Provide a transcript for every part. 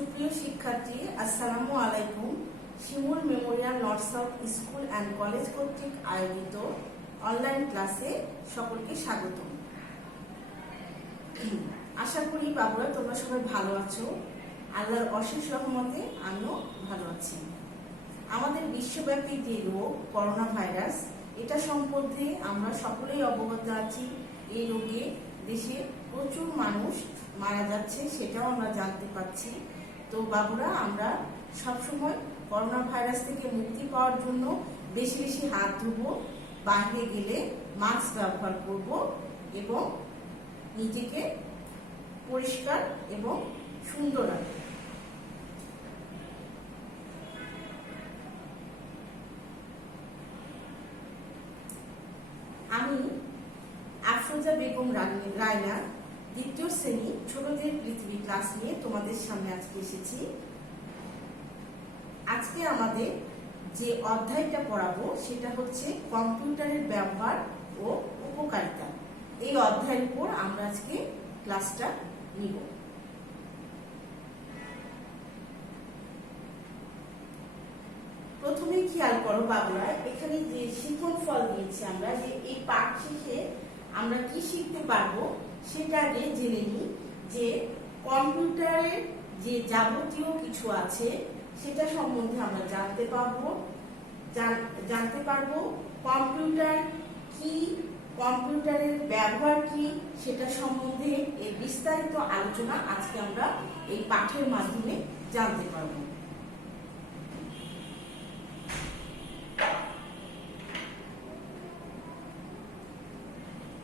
সুপ্রিয় শিক্ষার্থী, আসসালামু আলাইকুম। Shimul memorial north south school and college কর্তৃক আয়োজিত অনলাইন ক্লাসে সকলকে স্বাগত। আশা করি বাবুরা তোমরা সবাই ভালো আছো। আল্লাহর অশেষ রহমতে আমিও ভালো আছি। আমাদের বিশ্বব্যাপী যে রোগ করোনা ভাইরাস, এটা সম্বন্ধে আমরা সকলেই অবগত আছি। এই রোগে দেশে প্রচুর মানুষ মারা যাচ্ছে, সেটাও আমরা জানতে পারছি। তো বাবুরা, আমরা সবসময় করোনা ভাইরাস থেকে মুক্তি পাওয়ার জন্য বেশি বেশি হাত ধুবো, বাইরে গেলে মাস্ক ব্যবহার করব এবং নিজেকে পরিষ্কার এবং সুন্দর রাখবো। আমি আফরোজা বেগম রায়না দ্বিতীয় শ্রেণী ছোটদের পৃথিবী ক্লাস নিয়ে তোমাদের সামনে আজকে এসেছি। আজকে আমাদের যে অধ্যায়টা পড়াবো সেটা হচ্ছে কম্পিউটারের ব্যবহার ও উপকারিতা। এই অধ্যায়ের উপর আমরা আজকে ক্লাসটা নিব। প্রথমে খেয়াল করো বাবুরা, এখানে যে শিখন ফল দিয়েছি আমরা, যে এই পাঠ শেষে আমরা কি শিখতে পারবো সেটা আগে জেনে নিই। যে কম্পিউটারের যে যাবতীয় কিছু আছে সেটা সম্বন্ধে আমরা জানতে পারবো কম্পিউটার কি, কম্পিউটারের ব্যবহার কি, সেটা সম্বন্ধে এই বিস্তারিত আলোচনা আজকে আমরা এই পাঠের মাধ্যমে জানতে পারবো।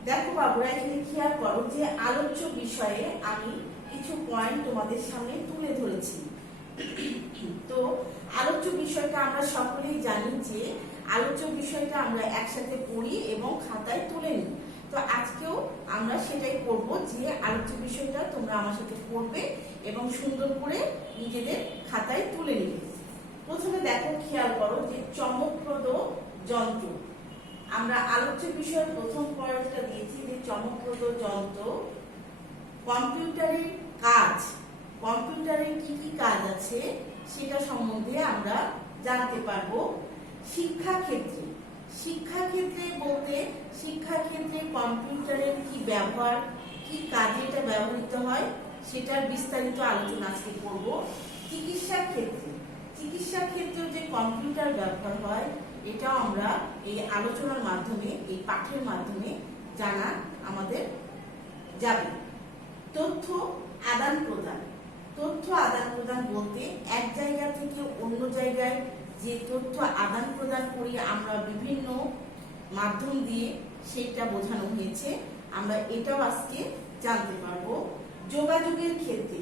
দেখো বাবুরা, এখানে খেয়াল করো যে আলোচ্য বিষয়ে আমি কিছু পয়েন্ট তোমাদের সামনে তুলে ধরেছি। তো আলোচ্য বিষয়টা আমরা সকলেই জানি যে আলোচ্য বিষয়টা আমরা একসাথে পড়ি এবং খাতায় তুলে নিই। তো আজকেও আমরা সেটাই করব, যে আলোচ্য বিষয়টা তোমরা আমার সাথে পড়বে এবং সুন্দর করে নিজেদের খাতায় তুলে নিবে। প্রথমে দেখো, খেয়াল করো যে চমকপ্রদ যন্ত্র। আমরা আলোচ্য বিষয়ের প্রথম পয়েন্টটা দিয়েছি যে চমকপ্রদ যন্ত্র। কম্পিউটারের কাজ, কম্পিউটারের কি কি কাজ আছে সেটা সম্বন্ধে আমরা জানতে পারবো। শিক্ষাক্ষেত্রে, শিক্ষাক্ষেত্রে বলতে শিক্ষাক্ষেত্রে কম্পিউটারের কি ব্যবহার, কি কাজে এটা ব্যবহৃত হয় সেটার বিস্তারিত আলোচনা আজকে করব। চিকিৎসা ক্ষেত্রে, চিকিৎসা ক্ষেত্রেও যে কম্পিউটার ব্যবহার হয় এটাও আমরা এই আলোচনার মাধ্যমে, এই পাঠের মাধ্যমে জানা আমাদের যাবে। তথ্য আদান প্রদান, তথ্য আদান প্রদান বলতে এক জায়গা থেকে অন্য জায়গায় যে তথ্য আদান প্রদান করি আমরা বিভিন্ন মাধ্যম দিয়ে, সেটা বোঝানো হয়েছে। আমরা এটাও আজকে জানতে পারবো। যোগাযোগের ক্ষেত্রে,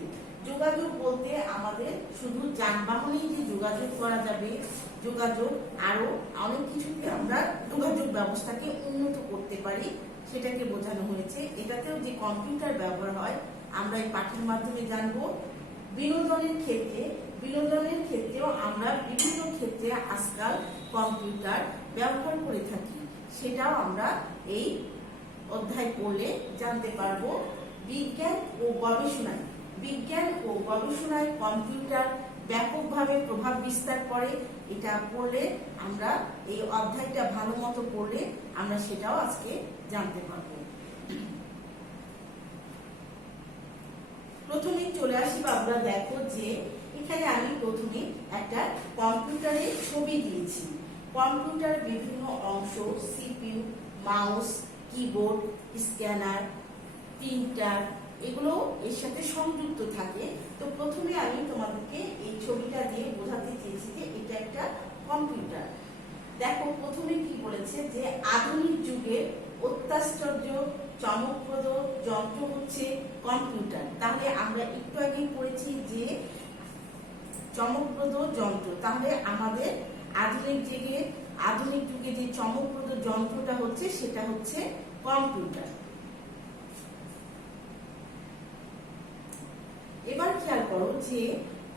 যোগাযোগ বলতে আমাদের শুধু যানবাহনেই যে যোগাযোগ করা যাবে, যোগাযোগ আরো অনেক কিছুতে আমরা যোগাযোগ ব্যবস্থাকে উন্নত করতে পারি, সেটাকে বোঝানো হয়েছে। এটাতেও যে কম্পিউটার ব্যবহার হয় আমরা এই পাঠের মাধ্যমে জানবো। বিনোদনের ক্ষেত্রে, বিনোদনের ক্ষেত্রেও আমরা বিভিন্ন ক্ষেত্রে আজকাল কম্পিউটার ব্যবহার করে থাকি, সেটাও আমরা এই অধ্যায় পড়লে জানতে পারবো। বিজ্ঞান ও গবেষণায়, বিজ্ঞান ও গবেষণায় কম্পিউটার ব্যাপকভাবে প্রভাব বিস্তার করে। এটা পড়লে আমরা, এই অধ্যায়টা ভালো মতো পড়লে আমরা সেটাও আজকে জানতে পারবো। প্রথমে চলে আসি বাবুরা, দেখো যে এখানে আমি প্রথমে একটা কম্পিউটারের ছবি দিয়েছি। কম্পিউটার বিভিন্ন অংশ, CPU, mouse, keyboard, scanner, printer, এগুলো এর সাথে সংযুক্ত থাকে। তো প্রথমে আমি তোমাদেরকে এই ছবিটা দিয়ে বোঝাতে চেয়েছি যে এটা একটা কম্পিউটার। দেখো প্রথমে কি বলেছে, যে আধুনিক যুগের অত্যাশ্চর্য চমকপ্রদ যন্ত্র হচ্ছে কম্পিউটার। তাহলে আমরা একটু আগেই পড়েছি যে চমকপ্রদ যন্ত্র, তাহলে আমাদের আধুনিক যুগে যে চমকপ্রদ যন্ত্রটা হচ্ছে সেটা হচ্ছে কম্পিউটার। এবার খেয়াল করো যে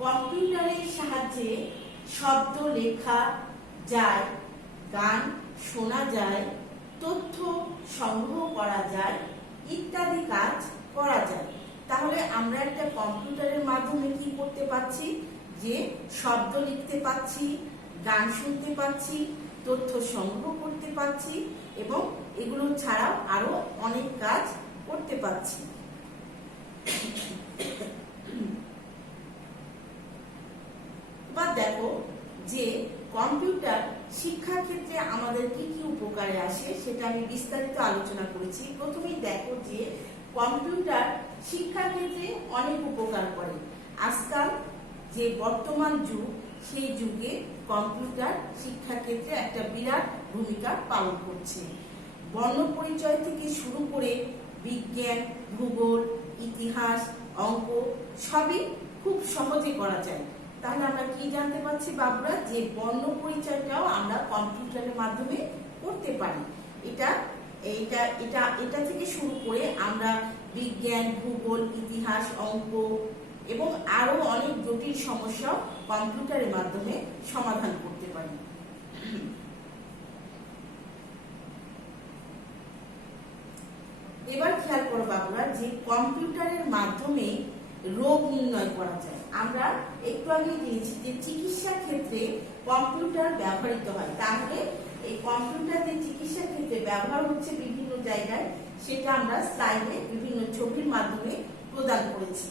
কম্পিউটারের সাহায্যে শব্দ লেখা যায়, গান শোনা যায়, তথ্য সংগ্রহ করা যায়, ইত্যাদি কাজ করা যায়। তাহলে আমরা একটা কম্পিউটারের মাধ্যমে কি করতে পারছি, যে শব্দ লিখতে পাচ্ছি, গান শুনতে পাচ্ছি, তথ্য সংগ্রহ করতে পাচ্ছি এবং এগুলো ছাড়াও আরো অনেক কাজ করতে পারছি। এবার দেখো যে কম্পিউটার শিক্ষার ক্ষেত্রে আমাদের কি কি উপকারে আসে সেটা আমি বিস্তারিত আলোচনা করেছি। প্রথমেই দেখো যে কম্পিউটার শিক্ষার ক্ষেত্রে অনেক উপকার করে। আজকাল যে বর্তমান যুগ, সেই যুগে কম্পিউটার শিক্ষার ক্ষেত্রে একটা বিরাট ভূমিকা পালন করছে। বর্ণ পরিচয় থেকে শুরু করে বিজ্ঞান, ভূগোল, ইতিহাস, অঙ্ক সবই খুব সহজে করা যায়। তাহলে আমরা কি জানতে পারছি বাবুরা, যে বর্ণ পরিচয়টাও আমরা কম্পিউটারের মাধ্যমে করতে পারি। এটা এটা এটা এটা থেকে শুরু করে আমরা বিজ্ঞান, ভূগোল, ইতিহাস, অঙ্ক এবং আরো অনেক জটিল সমস্যা কম্পিউটারের মাধ্যমে সমাধান করতে পারি। এবার খেয়াল করো বাবুরা, যে কম্পিউটারের মাধ্যমে রোগ নির্ণয় করা যায়। আমরা একটু আগে জেনেছি যে চিকিৎসা ক্ষেত্রে কম্পিউটার ব্যবহৃত হয়। তাহলে এই কম্পিউটার যে চিকিৎসা ক্ষেত্রে ব্যবহার হচ্ছে বিভিন্ন জায়গায়, সেটা আমরা স্লাইডে বিভিন্ন ছবির মাধ্যমে প্রদান করেছি।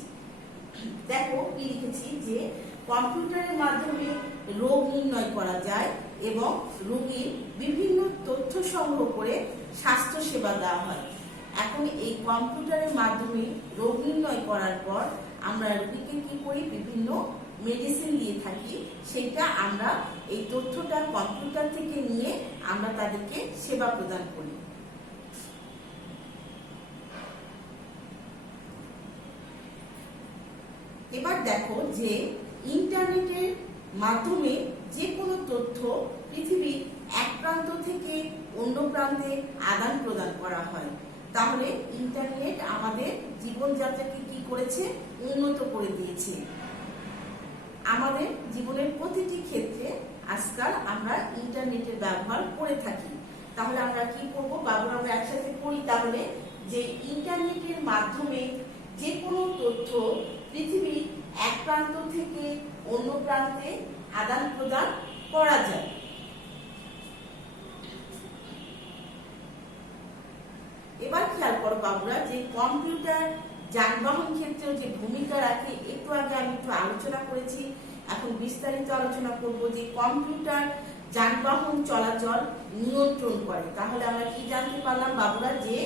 দেখো কি লিখেছি, যে কম্পিউটারের মাধ্যমে রোগ নির্ণয় করা যায় এবং রোগীর বিভিন্ন তথ্য সংগ্রহ করে স্বাস্থ্য সেবা দেওয়া হয়। এখন এই কম্পিউটারের মাধ্যমে রোগ নির্ণয় করার পর আমরা রোগীকে কি করি, বিভিন্ন মেডিসিন দিয়ে থাকি। সেটা আমরা এই তথ্যটা কম্পিউটার থেকে নিয়ে আমরা তাদেরকে সেবা প্রদান করি। এবার দেখো যে ইন্টারনেটের মাধ্যমে যে কোনো তথ্য পৃথিবীর এক প্রান্ত থেকে অন্য প্রান্তে আদান প্রদান করা হয়। তাহলে ইন্টারনেট আমাদের জীবনযাত্রাকে কি করেছে, উন্নত করে দিয়েছে। আমাদের জীবনের প্রতিটি ক্ষেত্রে আজকাল আমরা ইন্টারনেটের ব্যবহার করে থাকি। তাহলে আমরা কি করব বাবুরা, আমরা একসাথে করি। তাহলে যে ইন্টারনেটের মাধ্যমে যে কোনো তথ্য পৃথিবীর এক প্রান্ত থেকে অন্য প্রান্তে আদান প্রদান করা যায়। এবার খেয়াল করো বাবুরা, যে কম্পিউটার যানবাহন ক্ষেত্রেও যে ভূমিকা রাখে, একটু আগে আমি একটু আলোচনা করেছি, এখন বিস্তারিত আলোচনা করব। যে কম্পিউটার যানবাহন চলাচল নিয়ন্ত্রণ করে। তাহলে আমরা কি জানতে পারলাম বাবুরা, যে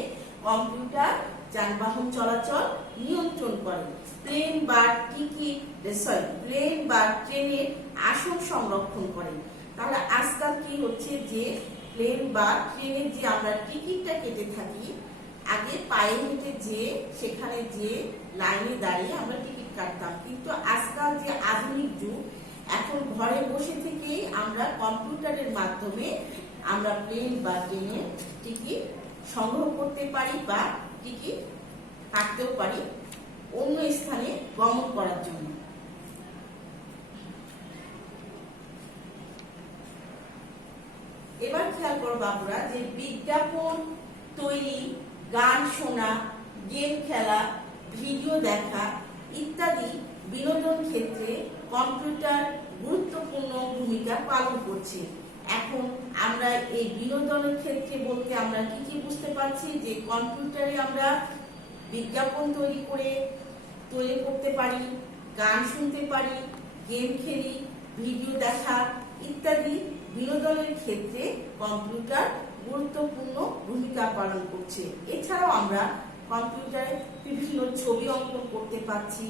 কম্পিউটার যানবাহন চলাচল নিয়ন্ত্রণ করে। প্লেন বা ট্রেনের আসন সংরক্ষণ করে। তাহলে আজকাল কি হচ্ছে, যে প্লেন বা ট্রেনের যে আমরা টিকিটটা কেটে থাকি, আগে পায়ে হেঁটে যে সেখানে যে লাইনে দাঁড়িয়ে আমরা টিকিট কাটতাম, কিন্তু আজকাল যে আধুনিক যুগ, এখন ঘরে বসে থেকেই আমরা কম্পিউটারের মাধ্যমে আমরা প্লেন বা ট্রেনের টিকিট সংগ্রহ করতে পারি বা টিকিট কাটতেও পারি অন্য স্থানে গমন করার জন্য। এবার খেয়াল করো বাবুরা, যে বিজ্ঞাপন তৈরি, গান শোনা, গেম খেলা, ভিডিও দেখা ইত্যাদি বিনোদন ক্ষেত্রে কম্পিউটার গুরুত্বপূর্ণ ভূমিকা পালন করছে। এখন আমরা এই বিনোদনের ক্ষেত্রে বলতে আমরা কি কি বুঝতে পারছি, যে কম্পিউটারে আমরা বিজ্ঞাপন তৈরি করতে পারি, গান শুনতে পারি, গেম খেলি, ভিডিও দেখা ইত্যাদি বিনোদনের ক্ষেত্রে কম্পিউটার গুরুত্বপূর্ণ ভূমিকা পালন করছে। এছাড়াও আমরা কম্পিউটারে বিভিন্ন ছবি অঙ্কন করতে পারছি,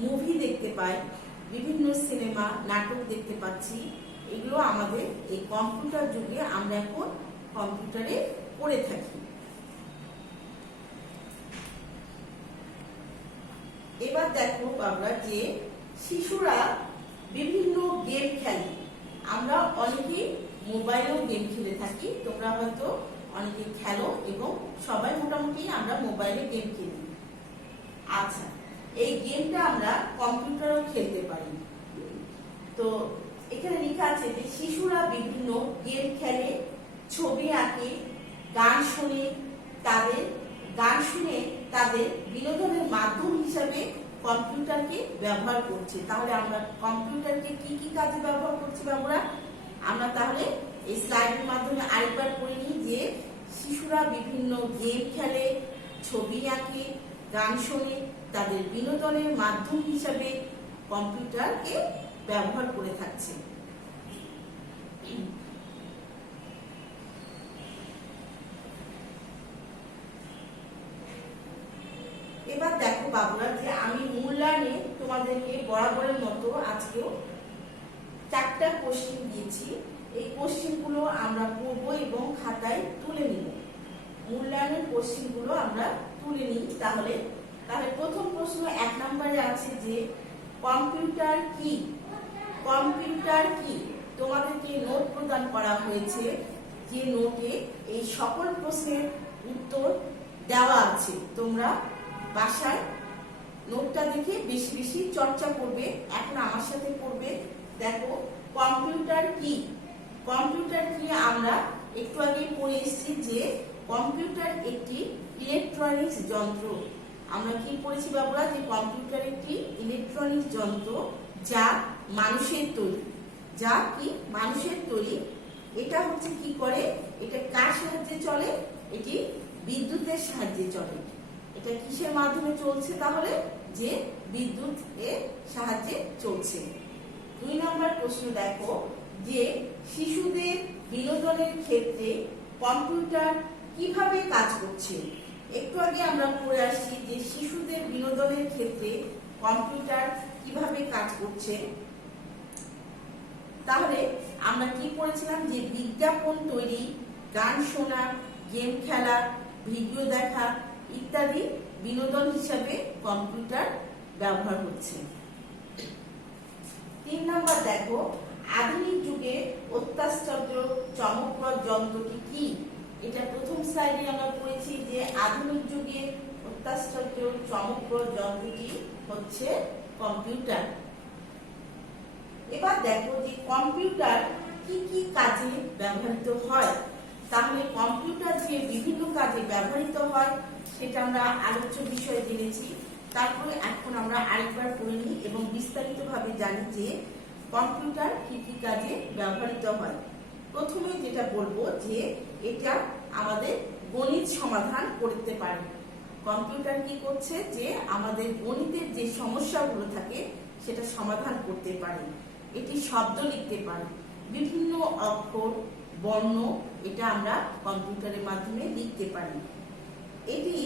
মুভি দেখতে পাই, বিভিন্ন সিনেমা নাটক দেখতে পাচ্ছি। এগুলো আমাদের এই কম্পিউটার যুগে আমরা এখন কম্পিউটারে করে থাকি। এবার দেখো বাবুরা, যে শিশুরা বিভিন্ন গেম খেলে। আমরা অনেকেই মোবাইলেও গেম খেলে থাকি, তোমরা হয়তো অনেকে খেলো এবং সবাই মোটামুটি আমরা মোবাইলে গেম খেলি। আচ্ছা, এই গেমটা আমরা কম্পিউটারেও খেলতে পারি। তো এখানে লেখা আছে যে শিশুরা বিভিন্ন গেম খেলে, ছবি আঁকে, গান শুনে, তাদের গান শুনে তাদের বিনোদনের মাধ্যম হিসাবে কম্পিউটারকে ব্যবহার করছে। তাহলে আমরা কম্পিউটারকে কি কি কাজে ব্যবহার করছি বাবুরা? আমরা তাহলে এই স্লাইডের মাধ্যমে আরেকবার পড়ে নিই যে শিশুরা বিভিন্ন গেম খেলে, ছবি আঁকে, গান শোনে, তাদের বিনোদনের মাধ্যম হিসাবে কম্পিউটারকে ব্যবহার করে থাকছে। এবার দেখো বাবুরা যে আমি মূল্যায়নে তোমাদেরকে বরাবরের মতো আজকেও 4টা কোশ্চেন দিয়েছি। এই কোশ্চেনগুলো আমরা পড়ব এবং খাতায় তুলে নিব। মূল্যায়নের কোশ্চেনগুলো আমরা তুলে নিই। তাহলে প্রথম প্রশ্ন 1 নম্বরে আছে যে কম্পিউটার কি? কম্পিউটার কি? তোমাদেরকে নোট প্রদান করা হয়েছে, যে নোটে এই সকল প্রশ্নের উত্তর দেওয়া আছে। তোমরা বাসায় নোটটা দেখে বেশি বেশি চর্চা করবে। এখন আমার সাথে পড়বে। দেখো কম্পিউটার কি? কম্পিউটার কি আমরা একটু আগে পড়ে এসেছি যে কম্পিউটার একটি ইলেকট্রনিক্স যন্ত্র। আমরা কি পড়েছি বাবুরা? যে কম্পিউটার একটি ইলেকট্রনিক্স যন্ত্র যা মানুষের তৈরি। যা কি? মানুষের তৈরি। এটা হচ্ছে কি করে? এটা কার সাহায্যে চলে? এটি বিদ্যুতের সাহায্যে চলে। এটা কিসের মাধ্যমে চলছে? তাহলে যে বিদ্যুৎ এর সাহায্যে চলছে। 2 নম্বর প্রশ্ন দেখো যে শিশুদের বিনোদনের ক্ষেত্রে কম্পিউটার কিভাবে কাজ করছে। একটু আগে আমরা পড়ে আসছি যে শিশুদের বিনোদনের ক্ষেত্রে কম্পিউটার কিভাবে কাজ করছে। তাহলে আমরা কি পড়েছিলাম? যে বিজ্ঞাপন তৈরি, গান শোনা, গেম খেলা, ভিডিও দেখা ইত্যাদি বিনোদন হিসাবে কম্পিউটার ব্যবহার হচ্ছে। 3 নম্বর দেখো আধুনিক যুগে অত্যাশ্চর্য চমকপ্রদ যন্ত্রটি কি? এটা প্রথম স্লাইডে আমরা পড়েছি যে আধুনিক যুগে অত্যাশ্চর্য চমকপ্রদ যন্ত্রটি হচ্ছে কম্পিউটার। এবার দেখো যে কম্পিউটার কি কি কাজে ব্যবহৃত হয়। তাহলে কম্পিউটার যে বিভিন্ন কাজে ব্যবহৃত হয় সেটা আমরা আলোচ্য বিষয়ে জেনেছি। তারপরে এখন আমরা আরেকবার পড়ে নিই এবং বিস্তারিতভাবে জানি যে কম্পিউটার কি কি কাজে ব্যবহৃত হয়। প্রথমে যেটা বলবো যে এটা আমাদের গণিত সমাধান করতে পারে। কম্পিউটার কি করছে? যে আমাদের গণিতের যে সমস্যাগুলো থাকে সেটা সমাধান করতে পারে। এটি শব্দ লিখতে পারে, বিভিন্ন অক্ষর বর্ণ এটা আমরা কম্পিউটারের মাধ্যমে লিখতে পারি। এটি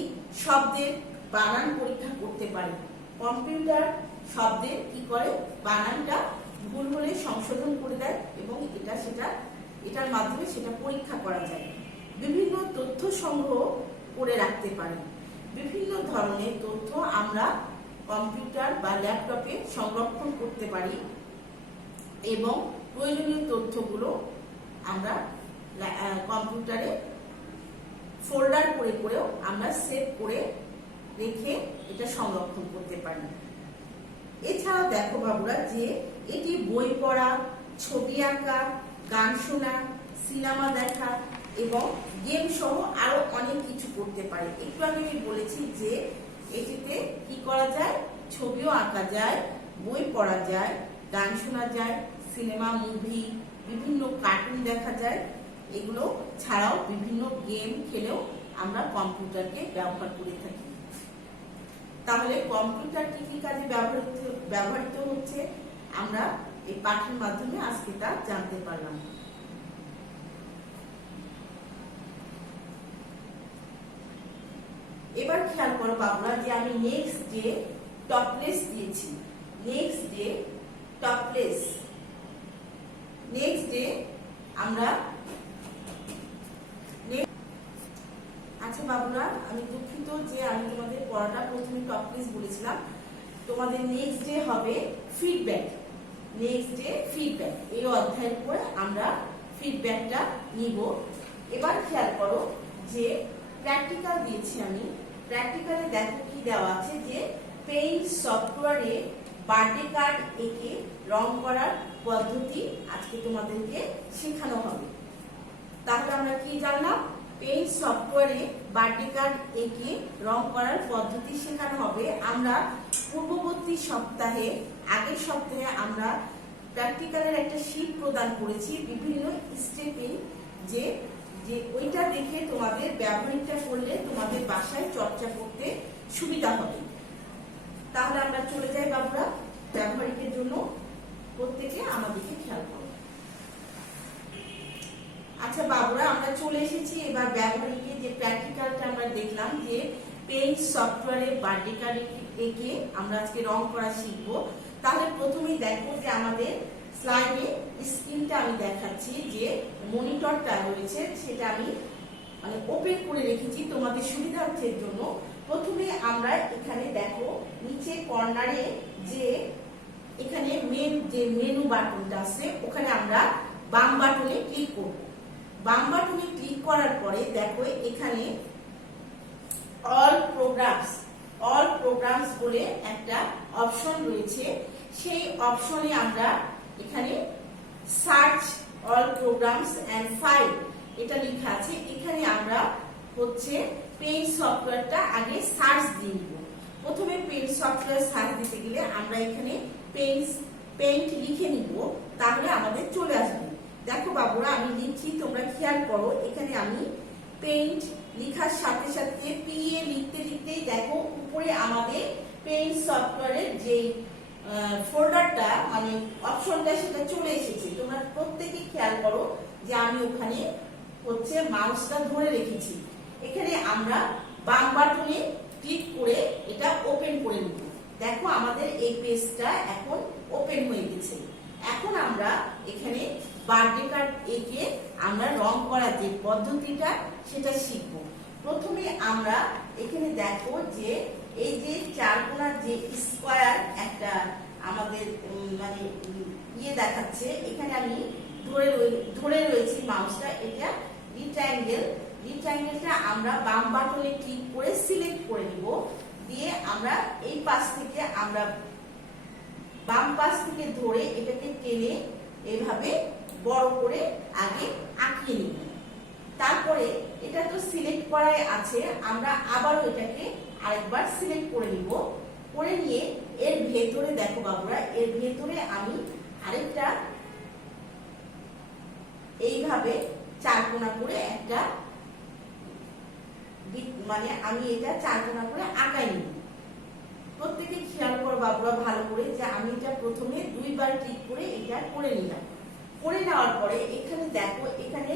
শব্দের বানান পরীক্ষা করতে পারে। কম্পিউটার শব্দের কি করে? বানানটা ভুল হলে সংশোধন করে দেয় এবং এটার মাধ্যমে সেটা পরীক্ষা করা যায়। বিভিন্ন তথ্য সংগ্রহ করে রাখতে পারে। বিভিন্ন ধরনের তথ্য আমরা কম্পিউটার বা ল্যাপটপে সংরক্ষণ করতে পারি এবং প্রয়োজনীয় তথ্যগুলো আমরা কম্পিউটারে ফোল্ডার করে করেও আমরা সেভ করে রেখে এটা সংরক্ষণ করতে পারি। এছাড়াও দেখো বাবুরা যে এটি বই পড়া, ছবি আঁকা, গান শোনা, সিনেমা দেখা এবং গেম সহ আরো অনেক কিছু করতে পারে। একটু আগে আমি বলেছি যে এটিতে কি করা যায়? ছবিও আঁকা যায়, বই পড়া যায়, গান শোনা যায়, সিনেমা মুভি বিভিন্ন কার্টুন দেখা যায়। এগুলো ছাড়াও বিভিন্ন গেম খেলেও আমরা কম্পিউটারকে ব্যবহার করে থাকি। তাহলে কম্পিউটার কি কি কাজে ব্যবহৃত হচ্ছে আমরা এই পাঠের মাধ্যমে আজকে তা জানতে পারলাম। এবার খেয়াল করো বাবুরা যে আমি নেক্সট ডে টপলেস দিয়েছি। Next day topless. Next day আমরা আচ্ছা বাবুরা আমি দুঃখিত যে আমি তোমাদের পড়াটা প্রথমে টপলেস বলেছিলাম। তোমাদের নেক্সট ডে হবে ফিডব্যাক। Next day feedback. এই অধ্যায়ের পরে আমরা ফিডব্যাকটা নিব। এবার খেয়াল করো যে প্র্যাকটিক্যাল দিয়েছি আমি। প্র্যাকটিক্যালে দেখো কি দেওয়া আছে যে পেইন্ট সফটওয়্যারে বার্থডে কার্ড এঁকে রং করার পদ্ধতি আজকে তোমাদেরকে শেখানো হবে। তাহলে আমরা কি জানলাম? পেইন্ট সফটওয়্যারে বার্থডে কার্ড এঁকে রং করার পদ্ধতি শেখানো হবে। আমরা পূর্ববর্তী সপ্তাহে আগের সপ্তাহে আমরা প্র্যাকটিক্যালের একটা শীট প্রদান করেছি বিভিন্ন স্টেপে, যে যে ওইটা দেখে তোমাদের ব্যবহারিকটা করলে তোমাদের বাসায় চর্চা করতে সুবিধা হবে। তাহলে আমরা চলে যাই বাবুরা ব্যবহারিকের জন্য। প্রত্যেকে আমাদেরকে খেয়াল করো। আচ্ছা বাবুরা, আমরা চলে এসেছি এবার ব্যবহারিকের যে প্র্যাকটিক্যালটা আমরা দেখলাম যে পেইন্ট সফটওয়্যারে বার্থডে কার্ড এঁকে আমরা আজকে রং করা শিখবো। তাহলে প্রথমেই দেখো যে আমাদের স্লাইডে স্ক্রিনটা আমি দেখাচ্ছি, যে মনিটরটা রয়েছে সেটা আমি ওপেন করে রেখেছি তোমাদের সুবিধার্থের জন্য। প্রথমে আমরা এখানে দেখো নিচে কর্নারে যে এখানে যে মেনু বাটনটা আছে ওখানে আমরা বাম বাটনে ক্লিক করব। বাম বাটনে ক্লিক করার পরে দেখো এখানে অল প্রোগ্রামস বলে একটা অপশন রয়েছে। সেই অপশনে আমরা এখানে search all programs and file এটা লেখা আছে। এখানে আমরা হচ্ছে পেইন্ট সফটওয়্যারটা আগে সার্চ দিয়ে নিব। প্রথমে পেইন্ট সফটওয়্যার সার্চ দিতে গেলে আমরা এখানে পেইন্ট লিখে নিব, তাহলে আমাদের চলে আসবে। দেখো বাবুরা আমি লিখছি, তোমরা খেয়াল করো। এখানে আমি পেইন্ট লেখার সাথে সাথে পিএ লিখতে লিখতেই দেখো উপরে আমাদের পেইন্ট সফটওয়্যারের যে ফোল্ডারটা অপশনটা সেটা চলে এসেছে। তোমরা প্রত্যেকে খেয়াল করো যে আমি ওখানে হচ্ছে মাউসটা ধরে রেখেছি। এখানে আমরা বাম বাটনে ক্লিক করে এটা ওপেন করে নিব। দেখো আমাদের এই পেজটা এখন ওপেন হয়ে গেছে। এখন আমরা এখানে বার্থডে কার্ড এঁকে আমরা রং করার যে পদ্ধতিটা সেটা শিখব। প্রথমে আমরা এখানে দেখো যে এই যে চারকোনার যে স্কয়ার একটা আমাদের দেখাচ্ছে, এখানে আমি ধরে রয়েছি মাউসটা। এটা রিট্রায়াঙ্গেলটা আমরা বাম বাটনে ক্লিক করে সিলেক্ট করে নিব। দিয়ে আমরা এই পাশ থেকে আমরা বাম পাশ থেকে ধরে এটাকে টেনে এভাবে বড় করে আগে আঁকিয়ে নিব। তারপরে এটা তো সিলেক্ট করাই আছে, আমরা আবারও এটাকে আরেকবার সিলেক্ট করে নিব। করে নিয়ে এর ভেতরে দেখো বাবুরা, এর ভেতরে আমি আরেকটা এইভাবে চারকোনা করে একটা আমি এটা চারকোনা করে আঁকাই নিব। প্রত্যেকে খেয়াল করো বাবুরা ভালো করে যে আমি এটা প্রথমে দুইবার ক্লিক করে এটা করে নিলাম। করে নেওয়ার পরে এখানে দেখো এখানে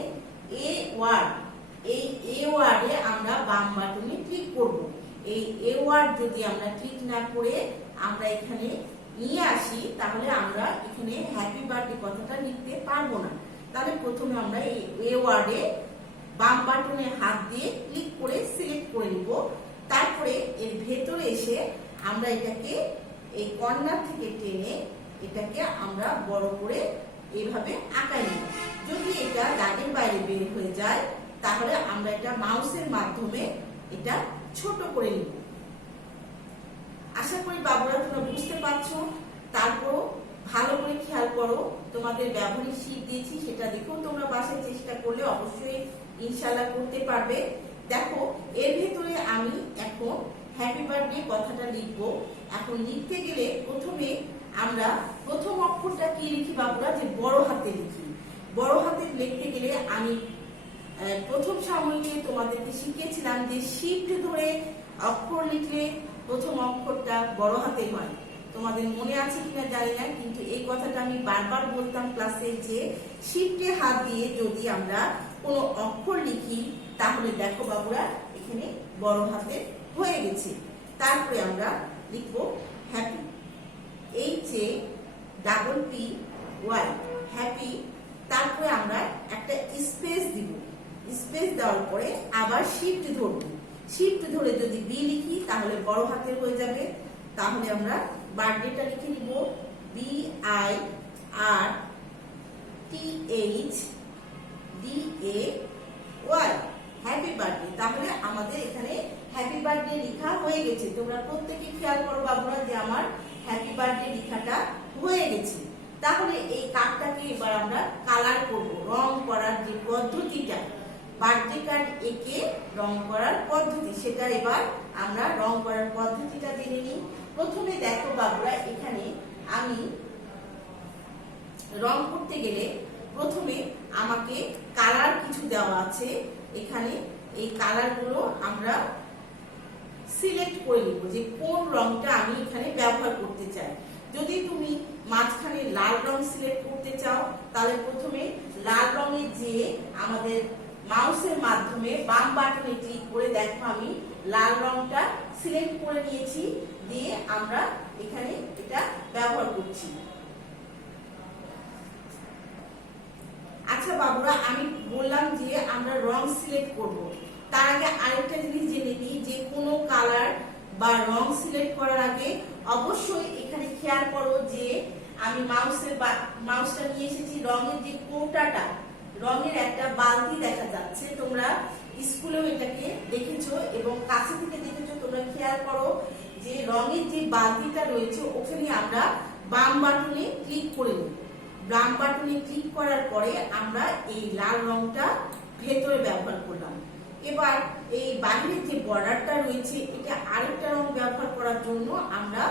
এই ওয়ার্ডে আমরা বাম বাটনে ক্লিক করব। এই ওয়ার্ড যদি আমরা ক্লিক না করে আমরা এখানে নিয়ে আসি তাহলে আমরা এখানে হ্যাপি বার্থডে কথাটা লিখতে পারবো না। তাহলে প্রথমে আমরা এই ওয়ার্ডে বাম বাটনে হাত দিয়ে ক্লিক করে সিলেক্ট করে নিব। তারপরে এর ভেতরে এসে আমরা এটাকে এই কর্নার থেকে টেনে এটাকে আমরা বড় করে এইভাবে আঁকাই নিব। যদি এটা দাগের বাইরে বের হয়ে যায় তাহলে আমরা এটা মাউসের মাধ্যমে এটা ছোট করে নিব। আশা করি বাবুরা তোমরা বুঝতে পারছো। তারপর ভালো করে খেয়াল করো, তোমাদের ব্যবহারিক শীট দিয়েছি সেটা দেখো। তোমরা বাসায় চেষ্টা করলে অবশ্যই ইনশাআল্লাহ করতে পারবে। দেখো এর ভেতরে আমি এখন হ্যাপি বার্থডে কথাটা লিখবো। এখন লিখতে গেলে প্রথমে আমরা প্রথম অক্ষরটা কি লিখি বাবুরা, যে বড় হাতে লিখি। বড় হাতে লিখতে গেলে আমি প্রথম সাময়িকে তোমাদেরকে শিখিয়েছিলাম যে শিফট ধরে অক্ষর লিখলে প্রথম অক্ষরটা বড় হাতে হয়। তোমাদের মনে আছে কিনা জানি না, কিন্তু এই কথাটা আমি বারবার বলতাম ক্লাসে যে শিফটে হাত দিয়ে যদি আমরা কোনো অক্ষর লিখি তাহলে দেখো বাবুরা এখানে বড় হাতে হয়ে গেছে। তারপরে আমরা লিখবো হ্যাপি, HAPPY হ্যাপি। তারপরে আমরা একটা স্পেস দিব। স্পেস দেওয়ার পরে আবার শিফট ধরব। শিফট ধরে যদি বি লিখি তাহলে বড় হাতের হয়ে যাবে। তাহলে আমরা বার্থডেটা লিখে নিব BIRTHDAY হ্যাপি বার্থডে। তাহলে আমাদের এখানে হ্যাপি বার্থডে লেখা হয়ে গেছে। তোমরা প্রত্যেকে খেয়াল করো বাবুরা যে আমার হ্যাপি বার্থডে লেখাটা হয়ে গেছে। তাহলে এই কার্ডটাকে এবার আমরা কালার করব। রং করার যে পদ্ধতিটা বার্থডে কার্ড এঁকে রং করার পদ্ধতি, সেটা এবার আমরা রং করার পদ্ধতিটা জেনে নিই। প্রথমে দেখো বাবুরা, এখানে আমি রং করতে গেলে প্রথমে আমাকে কালার কিছু দেওয়া আছে। এখানে এই কালারগুলো আমরা সিলেক্ট করে নিব যে কোন রংটা আমি এখানে ব্যবহার করতে চাই। যদি তুমি মাঝখানে লাল রং সিলেক্ট করতে চাও তাহলে প্রথমে লাল রঙের যে আমাদের মাউসের মাধ্যমে বাম বাটনে ক্লিক করে দেখো আমি লাল রংটা সিলেক্ট করে নিয়েছি, দিয়ে আমরা এখানে এটা ব্যবহার করছি। আচ্ছা বাবুরা, আমি বললাম যে আমরা রং সিলেক্ট করব, তার আগে আরেকটা জিনিস জেনে নিই যে কোনো কালার বা রং সিলেক্ট করার আগে অবশ্যই এখানে খেয়াল করো যে আমি মাউসটা নিয়ে এসেছি, রঙের যে কৌটাটা, রঙের একটা বালতি দেখা যাচ্ছে, তোমরা স্কুলেও এটাকে দেখেছো এবং কাছে থেকে দেখেছো। তোমরা খেয়াল করো যে রঙের যে বালতিটা রয়েছে ওখানে আমরা বাম বাটনে ক্লিক করে নিই। বাম বাটনে ক্লিক করার পরে আমরা এই লাল রংটা ভেতরে ব্যবহার করলাম। এবার এই বাইরের যে বর্ডারটা রয়েছে এটা আরেকটা রং ব্যবহার করার জন্য আমরা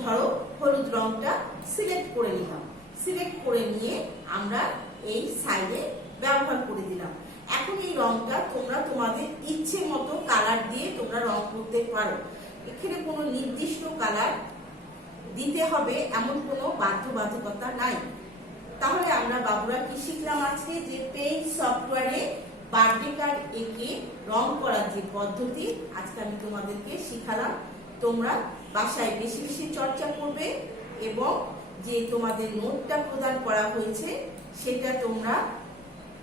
ধরো হলুদ রংটা সিলেক্ট করে নিলাম। সিলেক্ট করে নিয়ে আমরা এই সাইডে ব্যবহার করে দিলাম। এখন এই রংটা তোমরা তোমাদের ইচ্ছে মতো কালার দিয়ে তোমরা রং করতে পারো। এখানে কোনো নির্দিষ্ট কালার দিতে হবে এমন কোনো বাধ্যবাধকতা নাই। তাহলে আমরা বাবুরা কি শিখলাম আজকে, যে পেইন্ট সফটওয়্যারে বার্থডে কার্ড এঁকে রং করার যে পদ্ধতি আজকে আমি তোমাদেরকে শিখালাম। তোমরা বাসায় বেশি বেশি চর্চা করবে এবং যে তোমাদের নোটটা প্রদান করা হয়েছে সেটা তোমরা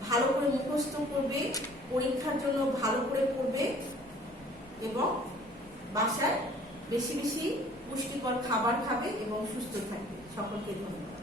ভালো করে মুখস্থ করবে, পরীক্ষার জন্য ভালো করে পড়বে এবং বাসায় বেশি বেশি পুষ্টিকর খাবার খাবে এবং সুস্থ থাকবে। সকলকে ধন্যবাদ।